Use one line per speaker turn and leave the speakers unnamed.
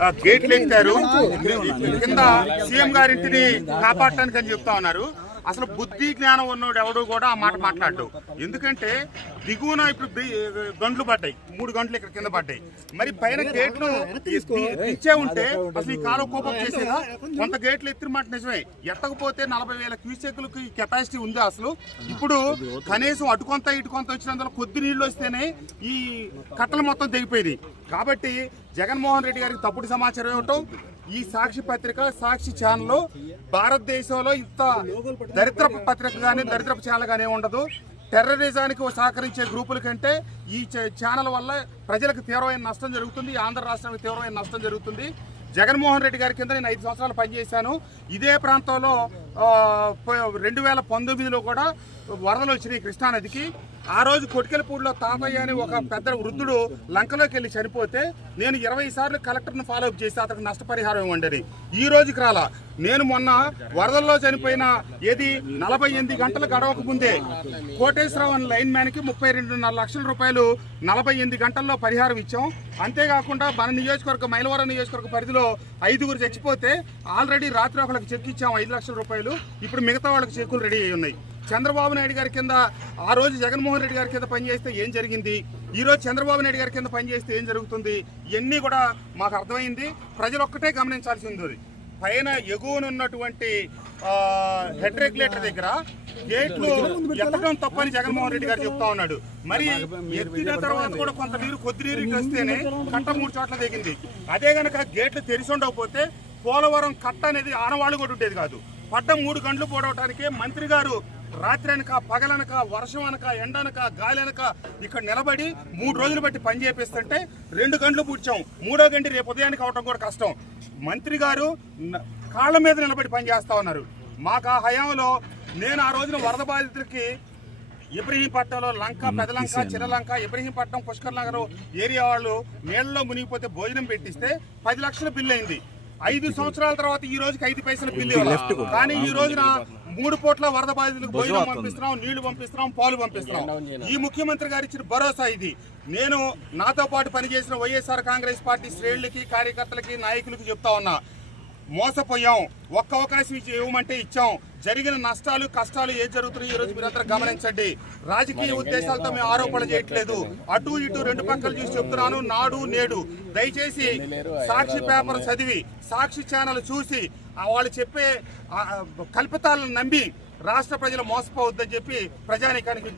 ఆ, గేట్లు ఎత్తారు కింద సీఎం గారింటిని కాపాడటానికి అని చెప్తా ఉన్నారు. అసలు బుద్ధి జ్ఞానం ఉన్నోడు ఎవడు కూడా ఆ మాట మాట్లాడు ఎందుకంటే దిగువన ఇప్పుడు గంటలు పడ్డాయి. మూడు గంటలు ఇక్కడ కింద పడ్డాయి. మరి పైన గేట్లు ఇచ్చే ఉంటే అసలు ఈ కాలం కోపం చేసేదా? కొంత గేట్లు ఎత్తిన మాట నిజమే. ఎత్తకపోతే నలభై వేల క్యూసెక్లకు కెపాసిటీ ఉంది అసలు. ఇప్పుడు కనీసం అటు కొంత ఇటు కొంత వచ్చినందులో కొద్ది నీళ్ళు వస్తేనే ఈ కట్టలు మొత్తం తెగిపోయింది కాబట్టి జగన్మోహన్ రెడ్డి గారికి తప్పుడు సమాచారం ఇవ్వటం ఈ సాక్షి పత్రిక సాక్షి ఛానల్ భారతదేశంలో ఇంత దరిద్రపు పత్రిక కానీ దరిద్రపు ఛానల్ కానీ ఉండదు. టెర్రరిజానికి సహకరించే గ్రూపుల కంటే ఈ ఛానల్ వల్ల ప్రజలకు తీవ్రమైన నష్టం జరుగుతుంది. ఆంధ్ర రాష్ట్రానికి తీవ్రమైన నష్టం జరుగుతుంది. జగన్మోహన్ రెడ్డి గారి కింద నేను ఐదు సంవత్సరాలు పనిచేశాను. ఇదే ప్రాంతంలో రెండు వేల పంతొమ్మిదిలో కూడా వరదలు వచ్చినాయి కృష్ణానదికి. ఆ రోజు కొట్కెలపూడిలో తాతయ్య అని ఒక పెద్ద వృద్ధుడు లంకలోకి వెళ్ళి చనిపోతే నేను ఇరవై సార్లు కలెక్టర్ను ఫాలో అప్ చేసి అతనికి నష్టపరిహారం ఇవ్వండి ఈ రోజుకి రాలా. నేను మొన్న వరదల్లో చనిపోయిన ఏది నలభై ఎనిమిది గంటలు గడవక ముందే కోటేశ్వరరావు అనే లైన్ మ్యాన్కి ముప్పై రెండున్నర లక్షల రూపాయలు నలభై ఎనిమిది గంటల్లో పరిహారం ఇచ్చాం. అంతేకాకుండా మన నియోజకవర్గ మైలవరం నియోజకవర్గ పరిధిలో ఐదుగురు చచ్చిపోతే ఆల్రెడీ రాత్రి ఒకళ్ళకి చెక్ ఇచ్చాం ఐదు లక్షల రూపాయలు. ఇప్పుడు మిగతా వాళ్ళకి చెక్కులు రెడీ అయి ఉన్నాయి. చంద్రబాబు నాయుడు గారి కింద ఆ రోజు జగన్మోహన్ రెడ్డి గారి కింద పనిచేస్తే ఏం జరిగింది? ఈ రోజు చంద్రబాబు నాయుడు గారి కింద పనిచేస్తే ఏం జరుగుతుంది? ఇవన్నీ కూడా మాకు అర్థమైంది. ప్రజలు ఒక్కటే గమనించాల్సి ఉంది పైన ఎగువనున్నటువంటి హెడ్ రెగ్యులేటర్ దగ్గర గేట్లు ఎత్తడం తప్పని జగన్మోహన్ రెడ్డి గారు చెప్తా ఉన్నాడు. మరి ఎత్తిన తర్వాత కూడా కొంత నీరు కొద్ది నీరు ఇటు వస్తేనే కట్ట మూడు చోట్ల దిగింది అదే గనక గేట్లు తెరిచి ఉండకపోతే పోలవరం కట్ట అనేది ఆనవాళ్ళు కూడా ఉండేది కాదు. పడ్డ మూడు గంటలు పోవడానికి మంత్రి గారు రాత్రి అనక పగలనక వర్షం అనక ఎండనక గాలి అనక ఇక్కడ నిలబడి మూడు రోజులు బట్టి పని చేపిస్తుంటే రెండు గంటలు పూడ్చాం. మూడో గంట రేపు ఉదయానికి అవటం కూడా కష్టం. మంత్రి గారు కాళ్ళ మీద నిలబడి పని చేస్తా ఉన్నారు. మాకు ఆ హయాంలో నేను ఆ రోజున వరద బాధితులకి ఇబ్రహీంపట్నంలో లంక పెదలంక చిన్నలంక ఇబ్రహీంపట్నం పుష్కర్ నగర్ ఏరియా వాళ్ళు నీళ్ళలో మునిగిపోతే భోజనం పెట్టిస్తే పది లక్షల బిల్లు అయింది. ఐదు సంవత్సరాల తర్వాత ఈ రోజుకి ఐదు పైసల బిల్లు ఇవ్వాలి. కానీ ఈ రోజున మూడు పూట్ల వరద బాధితులకు భోజనం పంపిస్తున్నాం నీళ్ళు పంపిస్తున్నాం పాలు పంపిస్తున్నాం. ఈ ముఖ్యమంత్రి గారు ఇచ్చిన భరోసా ఇది. నేను నాతో పాటు పనిచేసిన వైఎస్ఆర్ కాంగ్రెస్ పార్టీ శ్రేణులకి కార్యకర్తలకి నాయకులకి చెప్తా ఉన్నా. మోసపోయాం. ఒక్క అవకాశం ఇచ్చి ఇవ్వమంటే ఇచ్చాం. జరిగిన నష్టాలు కష్టాలు ఏం జరుగుతున్నాయి ఈ రోజు మీరందరూ గమనించండి. రాజకీయ ఉద్దేశాలతో మేము ఆరోపణ చేయట్లేదు. అటు ఇటు రెండు పక్కలు చూసి చెప్తున్నాను నాడు నేడు. దయచేసి సాక్షి పేపర్ చదివి సాక్షి ఛానల్ చూసి వాళ్ళు చెప్పే కల్పితాలను నమ్మి రాష్ట్ర ప్రజలు మోసపోవద్దని చెప్పి ప్రజానికానికి